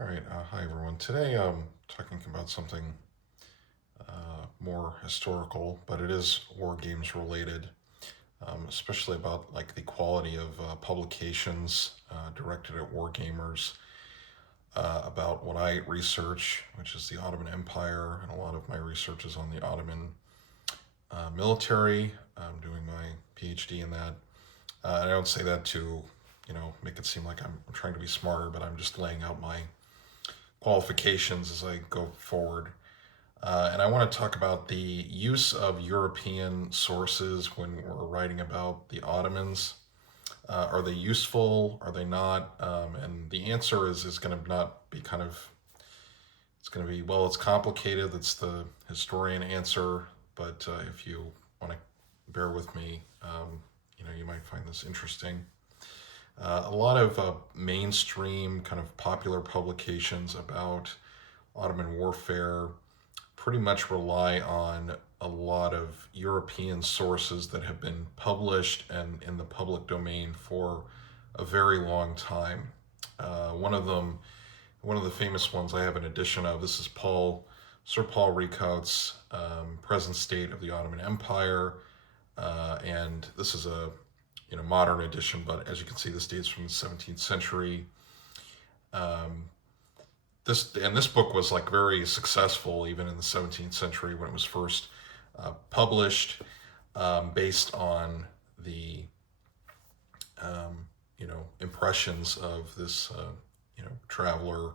All right, hi everyone. Today I'm talking about something more historical, but it is war games related, especially about like the quality of publications directed at war gamers. About what I research, which is the Ottoman Empire, and a lot of my research is on the Ottoman military. I'm doing my PhD in that. I don't say that to, make it seem like I'm trying to be smarter, but I'm just laying out my qualifications as I go forward. And I want to talk about the use of European sources when we're writing about the Ottomans. Are they useful? Are they not? And the answer is going to not be it's going to be, well, it's complicated. That's the historian answer. But if you want to bear with me, you might find this interesting. A lot of mainstream kind of popular publications about Ottoman warfare pretty much rely on a lot of European sources that have been published and in the public domain for a very long time. One of them, one of the famous ones I have an edition of, this is Sir Paul Ricaud's Present State of the Ottoman Empire. And this is a modern edition, but as you can see, this dates from the 17th century. Um, this book was like very successful even in the 17th century when it was first published, based on the impressions of this traveler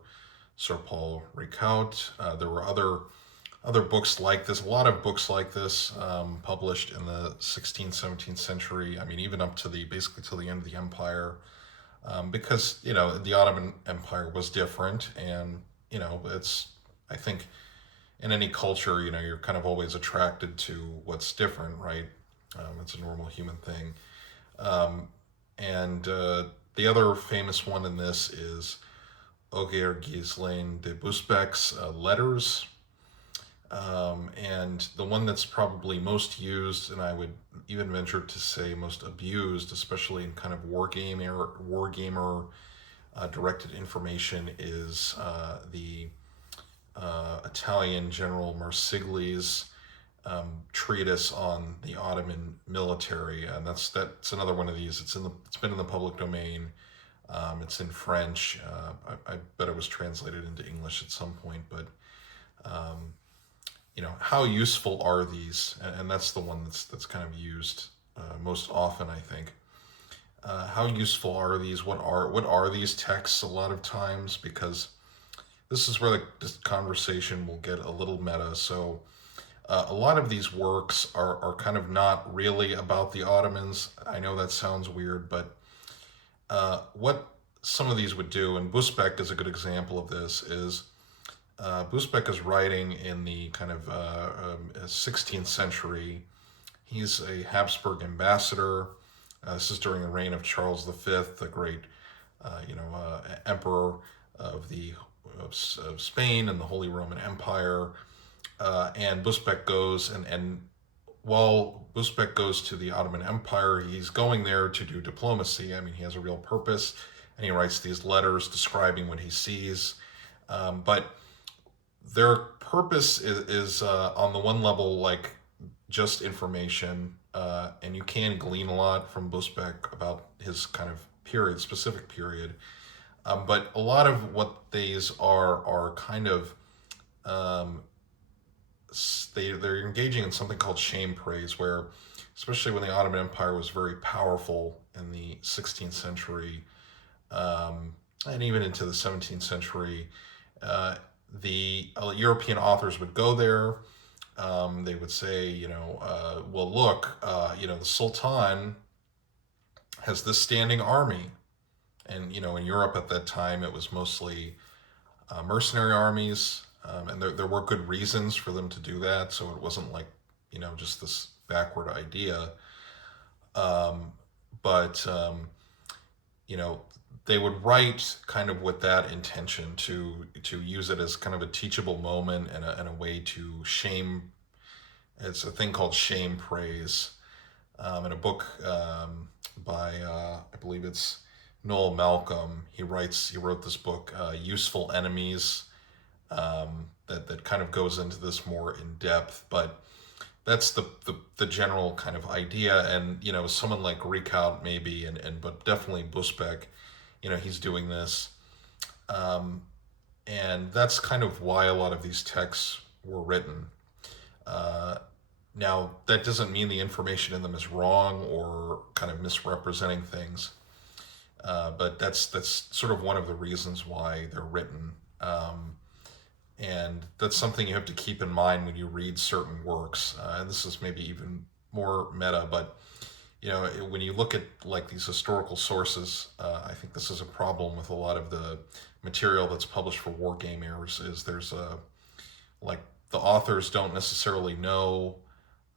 Sir Paul Ricaud. There were other books like this, a lot of books like this published in the 16th, 17th century. I mean, even up to basically till the end of the empire, because the Ottoman Empire was different, and it's, I think, in any culture, you're kind of always attracted to what's different, right? It's a normal human thing. And the other famous one in this is Ogier Ghislain de Busbecq's Letters. And the one that's probably most used, and I would even venture to say most abused, especially in kind of wargamer directed information, is the Italian General Marsigli's treatise on the Ottoman military, and that's another one of these. It's been in the public domain. It's in French. I bet it was translated into English at some point, but how useful are these? And that's the one that's kind of used most often, I think. How useful are these? What are these texts? A lot of times, because this is where this conversation will get a little meta. So a lot of these works are kind of not really about the Ottomans. I know that sounds weird, but what some of these would do, and Busbecq is a good example of this, is Busbecq is writing in the kind of 16th century. He's a Habsburg ambassador. This is during the reign of Charles V, the great, emperor of Spain and the Holy Roman Empire. And Busbecq goes, and while Busbecq goes to the Ottoman Empire, he's going there to do diplomacy. I mean, he has a real purpose, and he writes these letters describing what he sees. But their purpose is on the one level like just information, and you can glean a lot from Busbecq about his kind of specific period. But a lot of what these are kind of um, they're engaging in something called shame praise, where especially when the Ottoman Empire was very powerful in the 16th century, and even into the 17th century, the European authors would go there. They would say, well, look, the Sultan has this standing army. And, in Europe at that time, it was mostly mercenary armies. And there were good reasons for them to do that. So it wasn't like, just this backward idea. But they would write kind of with that intention to use it as kind of a teachable moment and a way to shame. It's a thing called shame praise, in a book by I believe it's Noel Malcolm. He wrote this book, Useful Enemies, that kind of goes into this more in depth. But that's the general kind of idea. And someone like Ricout maybe, and but definitely Busbeck, he's doing this. Um, and that's kind of why a lot of these texts were written. Uh, Now, that doesn't mean the information in them is wrong or kind of misrepresenting things, but that's sort of one of the reasons why they're written. And that's something you have to keep in mind when you read certain works. And this is maybe even more meta, but when you look at like these historical sources, I think this is a problem with a lot of the material that's published for wargamers. Is there's a like the authors don't necessarily know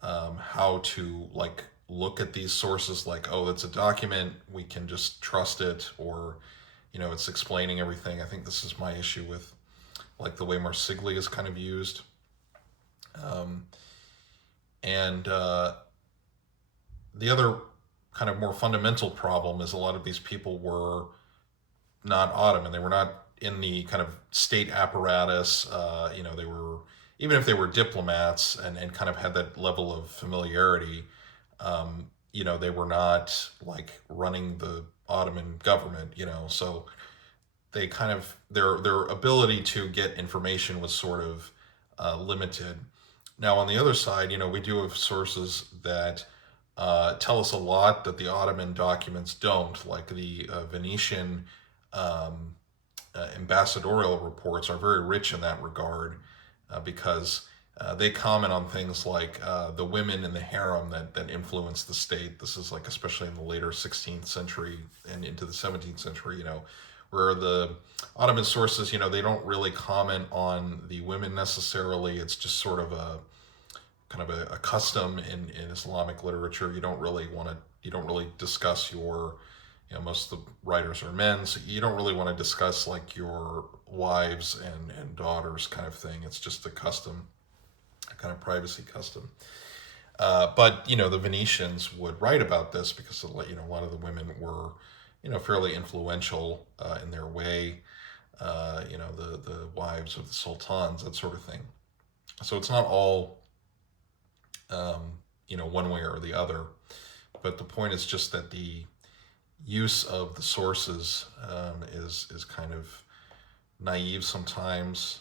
how to like look at these sources, like, oh, it's a document, we can just trust it, or it's explaining everything. I think this is my issue with like the way Marsiglia is kind of used. And the other kind of more fundamental problem is a lot of these people were not Ottoman. They were not in the kind of state apparatus. They were, even if they were diplomats and kind of had that level of familiarity, they were not like running the Ottoman government, so they kind of, their ability to get information was sort of limited. Now, on the other side, we do have sources that tell us a lot that the Ottoman documents don't, like the Venetian ambassadorial reports are very rich in that regard, because they comment on things like the women in the harem that influenced the state. This is like especially in the later 16th century and into the 17th century, where the Ottoman sources, they don't really comment on the women necessarily. It's just sort of a kind of a custom in Islamic literature. You don't really discuss your, most of the writers are men, so you don't really want to discuss like your wives and daughters kind of thing. It's just a custom, a kind of privacy custom. But the Venetians would write about this because a lot of the women were fairly influential in their way. The wives of the sultans, that sort of thing. So it's not all one way or the other. But the point is just that the use of the sources is kind of naive sometimes,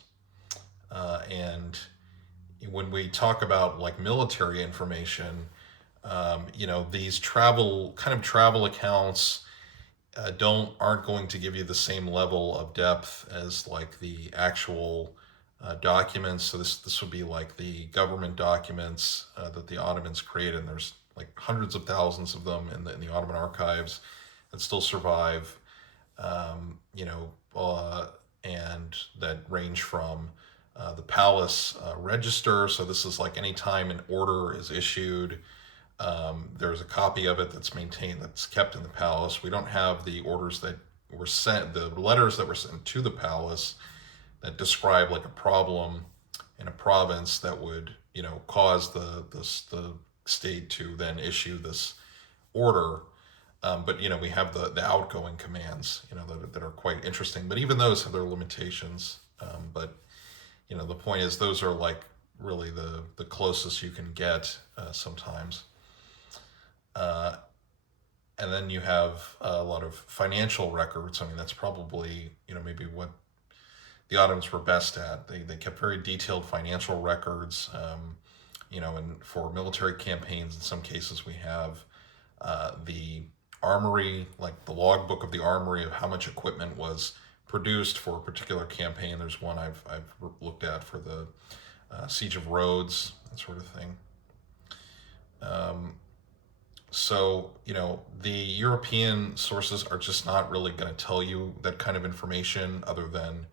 and when we talk about like military information, these travel accounts aren't going to give you the same level of depth as like the actual documents. So this would be like the government documents that the Ottomans created. And there's like hundreds of thousands of them in the Ottoman archives that still survive. And that range from the palace register. So this is like any time an order is issued, there's a copy of it that's maintained, that's kept in the palace. We don't have the orders that were sent, the letters that were sent to the palace that describe like a problem in a province that would, cause the state to then issue this order. But we have the outgoing commands, that are quite interesting. But even those have their limitations. But the point is, those are like really the closest you can get sometimes. And then you have a lot of financial records. I mean, that's probably maybe what the Ottomans were best at. They kept very detailed financial records. And for military campaigns, in some cases, we have the armory, like the logbook of the armory of how much equipment was produced for a particular campaign. There's one I've looked at for the Siege of Rhodes, that sort of thing. So, the European sources are just not really going to tell you that kind of information, other than,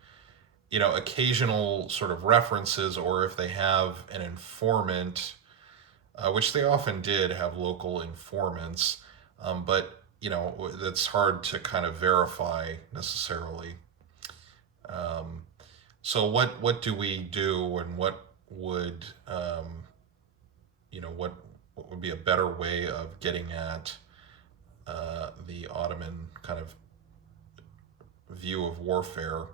occasional sort of references, or if they have an informant, which they often did have local informants, but, that's hard to kind of verify necessarily. So what do we do, and what would, what would be a better way of getting at the Ottoman kind of view of warfare.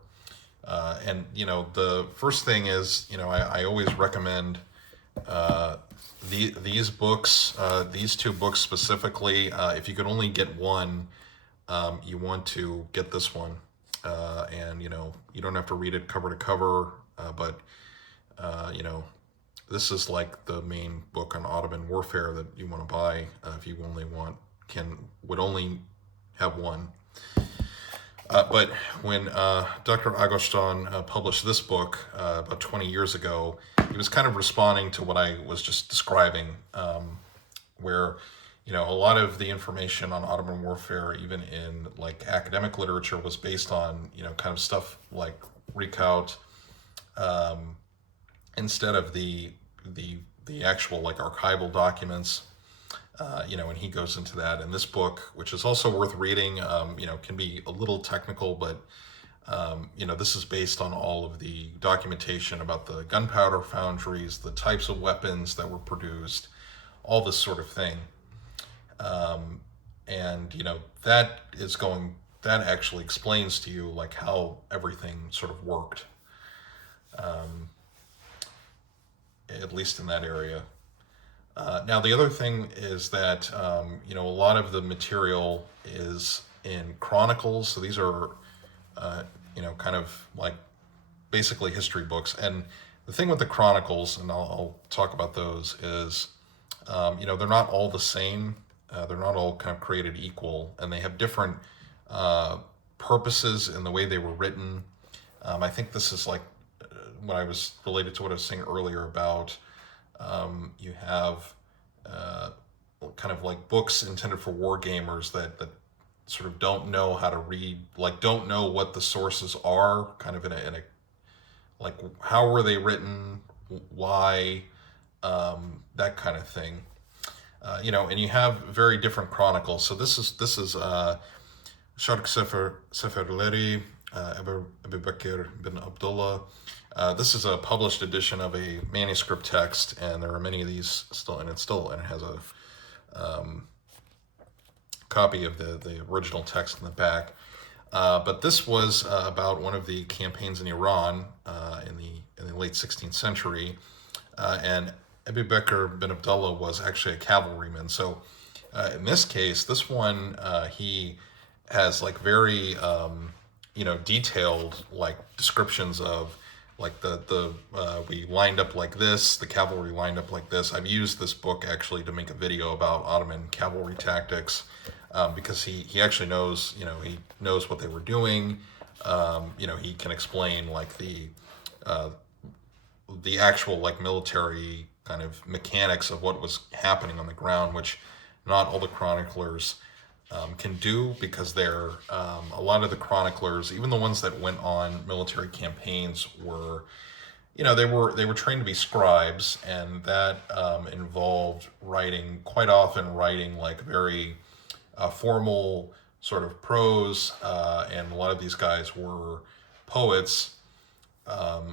And the first thing is, I always recommend these books, these two books specifically. If you could only get one, you want to get this one. And you don't have to read it cover to cover, but this is like the main book on Ottoman warfare that you want to buy if you only would only have one. But when Dr. Agoston published this book about 20 years ago, he was kind of responding to what I was just describing, where a lot of the information on Ottoman warfare, even in like academic literature, was based on kind of stuff like Ricaut, instead of the actual like archival documents. And he goes into that in this book, which is also worth reading. Can be a little technical, but this is based on all of the documentation about the gunpowder foundries, the types of weapons that were produced, all this sort of thing. And that actually explains to you like how everything sort of worked, at least in that area. Now, the other thing is that, a lot of the material is in chronicles. So these are, kind of like basically history books. And the thing with the chronicles, and I'll talk about those, is, they're not all the same. They're not all kind of created equal, and they have different purposes in the way they were written. I think this is like what I was related to what I was saying earlier about you have kind of like books intended for war gamers that sort of don't know how to read, like don't know what the sources are, kind of in a like how were they written, why, that kind of thing. And you have very different chronicles. So this is Shark Seferleri, Abu Bakr bin Abdullah. This is a published edition of a manuscript text, and there are many of these still, and it has a copy of the original text in the back. But this was about one of the campaigns in Iran in the late 16th century, and Abu Bakr bin Abdullah was actually a cavalryman. So in this case, this one he has like very detailed like descriptions of like we lined up like this, the cavalry lined up like this. I've used this book actually to make a video about Ottoman cavalry tactics, because he actually knows, he knows what they were doing. He can explain like the actual like military kind of mechanics of what was happening on the ground, which not all the chroniclers can do, because they're a lot of the chroniclers, even the ones that went on military campaigns, were they were trained to be scribes, and that involved quite often writing like very formal sort of prose, and a lot of these guys were poets.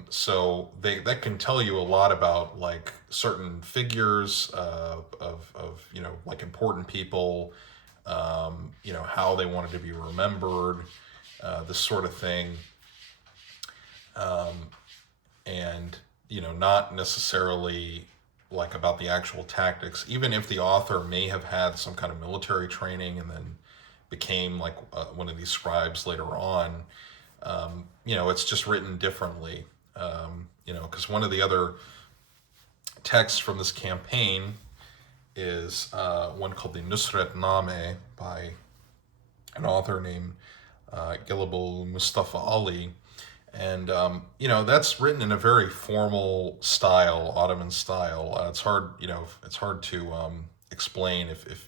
So that can tell you a lot about like certain figures of like important people, how they wanted to be remembered, this sort of thing. And not necessarily like about the actual tactics, even if the author may have had some kind of military training and then became like one of these scribes later on. It's just written differently, because one of the other texts from this campaign is one called the Nusret Name by an author named Gilabul Mustafa Ali. And, that's written in a very formal style, Ottoman style. It's hard to explain if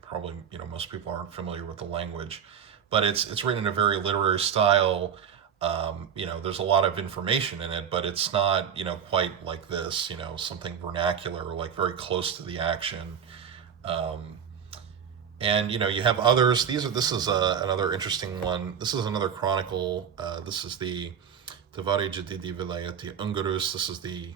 probably, most people aren't familiar with the language, but it's written in a very literary style. There's a lot of information in it, but it's not, quite like this, something vernacular, like very close to the action. And you have others. This is another interesting one. This is another chronicle. This is the Tavari Jadidi Vilayati Ungarus. This is the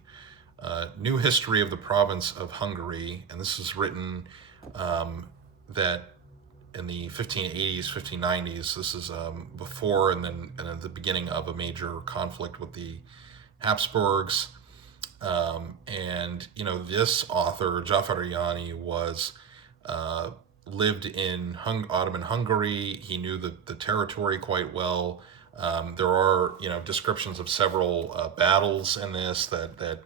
new history of the province of Hungary, and this is written that in the 1580s, 1590s. This is before and at the beginning of a major conflict with the Habsburgs. And this author Jafariani was lived in Ottoman Hungary. He knew the territory quite well. There are descriptions of several battles in this that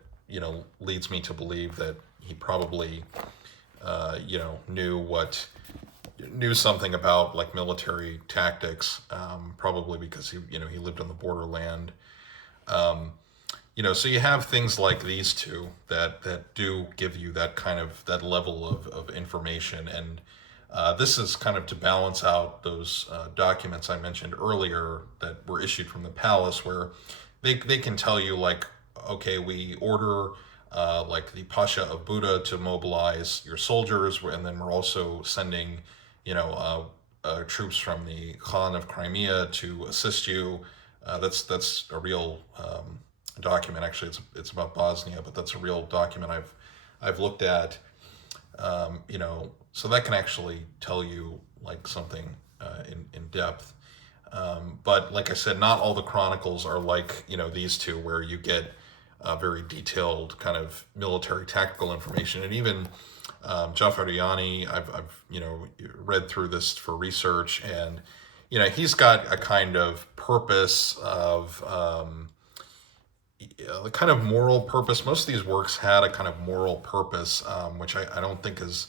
leads me to believe that he probably knew something about like military tactics, probably because he lived on the borderland. So you have things like these two that do give you that level of information, and this is kind of to balance out those documents I mentioned earlier that were issued from the palace, where they can tell you like, okay, we order like the Pasha of Buda to mobilize your soldiers, and then we're also sending troops from the Khan of Crimea to assist you. That's a real document. Actually, it's about Bosnia, but that's a real document I've looked at. So that can actually tell you like something in depth. But like I said, not all the chronicles are like these two, where you get very detailed kind of military tactical information. And even Jafariani, I've read through this for research, and he's got a kind of purpose of the kind of moral purpose. Most of these works had a kind of moral purpose, which I don't think is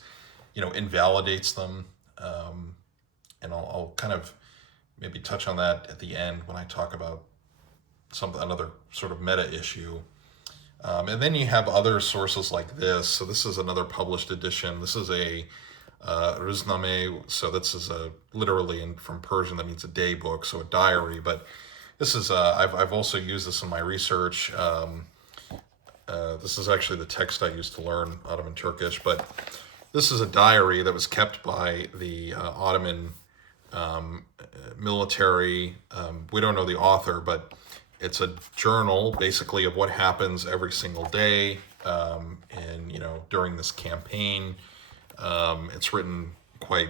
invalidates them. And I'll kind of maybe touch on that at the end when I talk about another sort of meta issue. And then you have other sources like this. So this is another published edition. This is a Ruzname. So this is literally from Persian, that means a day book, so a diary. But this is I've also used this in my research. This is actually the text I used to learn Ottoman Turkish. But this is a diary that was kept by the Ottoman military. We don't know the author, but it's a journal basically of what happens every single day, and during this campaign. It's written quite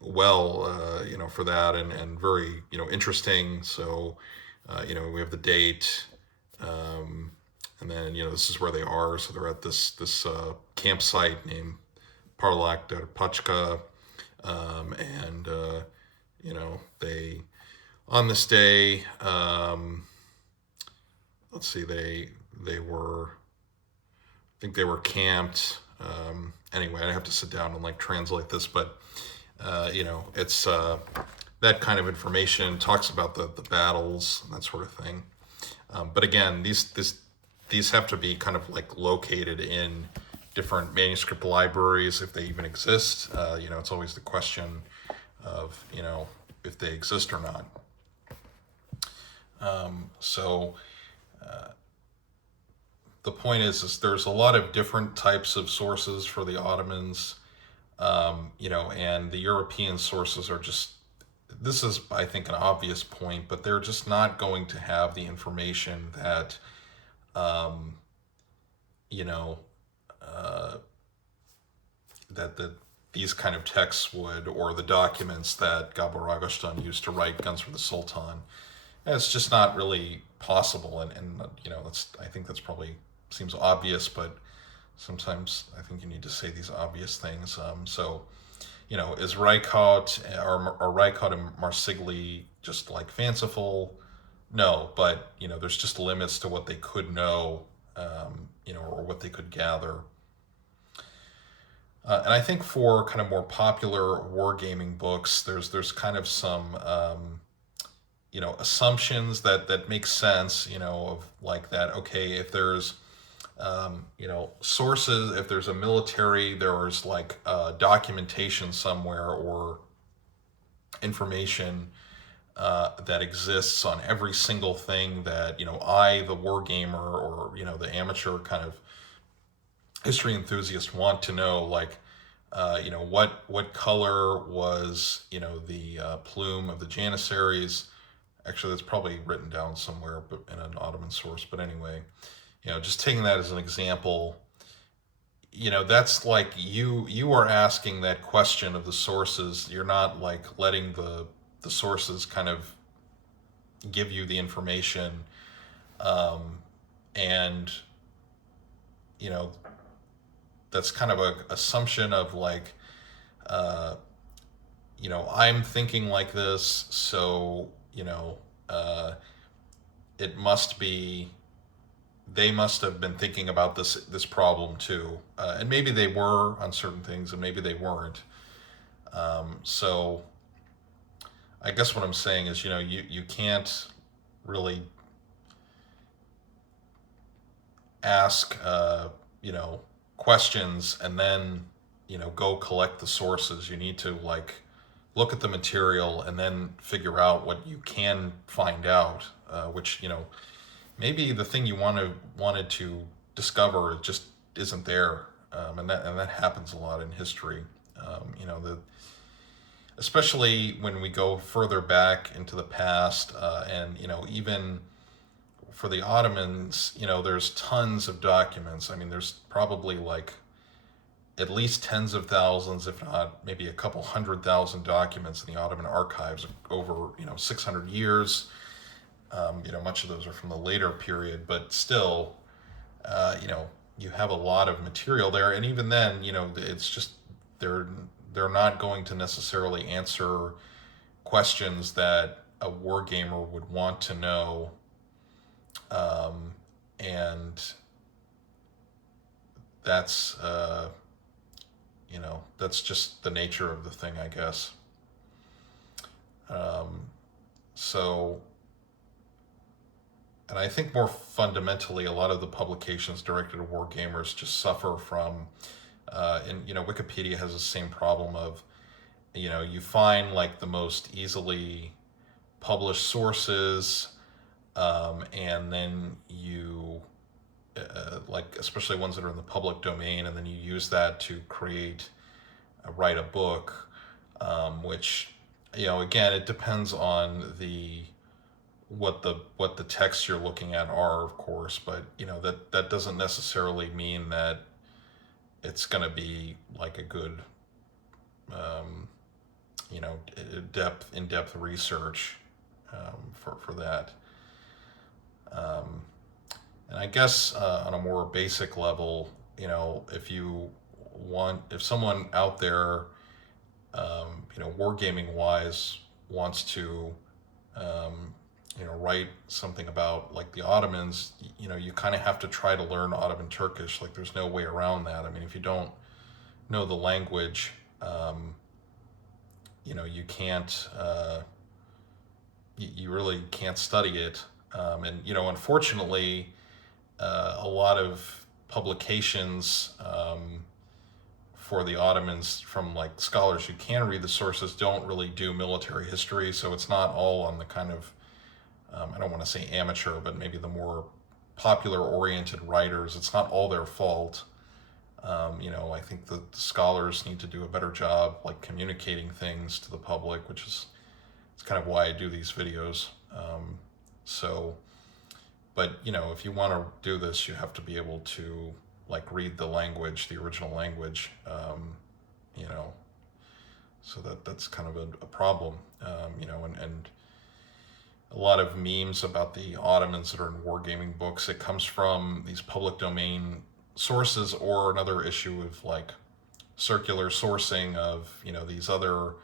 well, for that, and very interesting. So we have the date, and then this is where they are. So they're at this campsite named Parlak der Pachka, and they on this day, let's see, they were, I think they were camped. Anyway, I have to sit down and like translate this, but it's that kind of information talks about the battles and that sort of thing. But again, these have to be kind of like located in different manuscript libraries, if they even exist. It's always the question of if they exist or not. So the point is there's a lot of different types of sources for the Ottomans, and the European sources are just, this is, I think, an obvious point, but they're just not going to have the information that, that these kind of texts would, or the documents that Gabor Aghostan used to write Guns for the Sultan. And it's just not really possible, and I think that's probably seems obvious, but sometimes I think you need to say these obvious things. Is Reichardt or Reichardt and Marsigli just like fanciful? No, but there's just limits to what they could know, or what they could gather. And I think for kind of more popular wargaming books, there's kind of some assumptions that make sense, of like that. Okay, if there's sources, if there's a military, there's like documentation somewhere or information that exists on every single thing that I, the war gamer, or the amateur kind of history enthusiast, want to know, like what color was the plume of the Janissaries. Actually, that's probably written down somewhere, but in an Ottoman source. But anyway, just taking that as an example, that's like you are asking that question of the sources. You're not like letting the sources kind of give you the information. And you know that's kind of a assumption of like, uh, I'm thinking like this, so uh, it must be they must have been thinking about this problem too, and maybe they were on certain things, and maybe they weren't. So I guess what I'm saying is, you can't really ask, questions and then, go collect the sources. You need to like look at the material and then figure out what you can find out, which, maybe the thing you wanted to discover just isn't there. And that happens a lot in history. The especially when we go further back into the past, and even for the Ottomans, there's tons of documents. I mean, there's probably like at least tens of thousands, if not maybe a couple 100,000 documents in the Ottoman archives over 600 years. Much of those are from the later period, but still, you have a lot of material there. And even then, it's just they're they're not going to necessarily answer questions that a war gamer would want to know. And that's that's just the nature of the thing, I guess. Um, so, and I think more fundamentally, a lot of the publications directed at war gamers just suffer from, and Wikipedia has the same problem of, you find like the most easily published sources, and then you like especially ones that are in the public domain, and then you use that to write a book, which again, it depends on what the texts you're looking at are, of course, but that doesn't necessarily mean that it's going to be like a good, um, in-depth research, for that. Um, and I guess, on a more basic level, if someone out there, wargaming wise, wants to, um, write something about like the Ottomans, you kind of have to try to learn Ottoman Turkish. Like, there's no way around that. I mean, if you don't know the language, you can't, you really can't study it. And unfortunately, a lot of publications, for the Ottomans from like scholars who can read the sources don't really do military history, so it's not all on the kind of, I don't want to say amateur, but maybe the more popular oriented writers. It's not all their fault. I think the scholars need to do a better job like communicating things to the public, which is it's kind of why I do these videos. So, but if you want to do this, you have to be able to like read the language, the original language, you know, so that's kind of a problem, and a lot of memes about the Ottomans that are in wargaming books, it comes from these public domain sources, or another issue of like circular sourcing of, these other,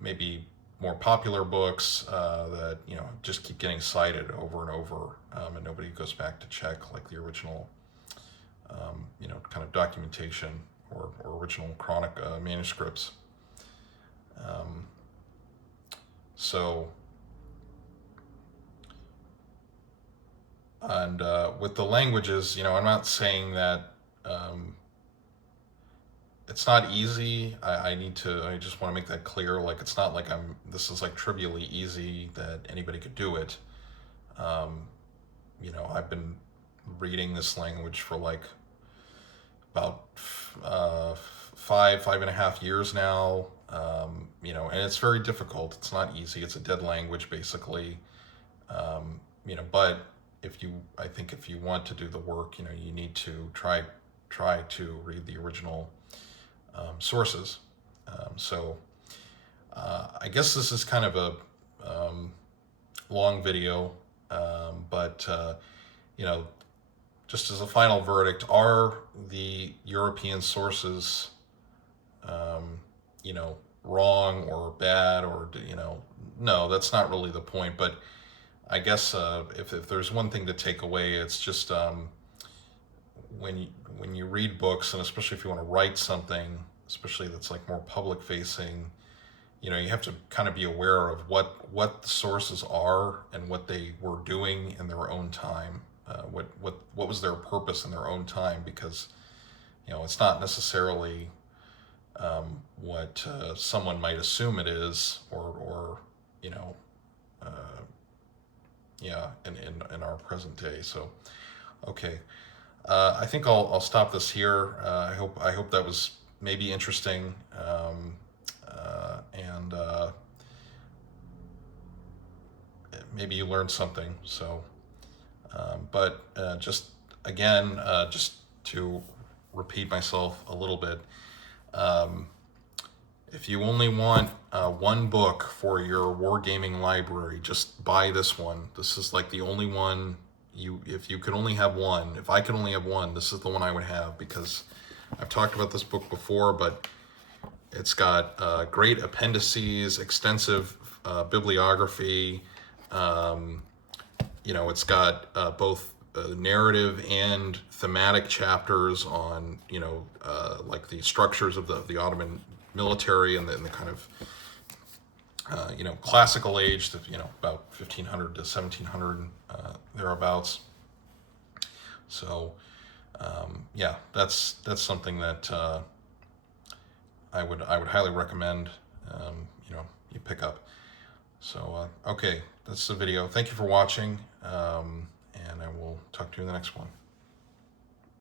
maybe more popular books, that, just keep getting cited over and over, and nobody goes back to check like the original, kind of documentation, or original chronic, manuscripts. Um, so, and with the languages, I'm not saying that, it's not easy. I just want to make that clear. Like, it's not like this is like trivially easy that anybody could do it. Um, I've been reading this language for like about, 5.5 years now. And it's very difficult. It's not easy. It's a dead language, basically. But I think if you want to do the work, you need to try try to read the original sources. I guess this is kind of a long video, but you know, just as a final verdict, are the European sources, you know, wrong or bad, or, you know, no, that's not really the point. But I guess if there's one thing to take away, it's just when you read books, and especially if you want to write something, especially that's like more public facing, you know, you have to kind of be aware of what the sources are and what they were doing in their own time. What was their purpose in their own time? Because, you know, it's not necessarily what someone might assume it is, or you know, yeah, in our present day. So, okay, I think I'll stop this here. I hope that was maybe interesting, and maybe you learned something. So, but just again, just to repeat myself a little bit, if you only want one book for your wargaming library, just buy this one. This is like the only one. If you could only have one, if I could only have one, this is the one I would have, because I've talked about this book before, but it's got great appendices, extensive bibliography. You know, it's got both narrative and thematic chapters on, you know, like the structures of the Ottoman military and the kind of, you know, classical age, that, you know, about 1500 to 1700, thereabouts. So, yeah, that's something that I would highly recommend, you know, you pick up. So, okay, that's the video. Thank you for watching, and I will talk to you in the next one.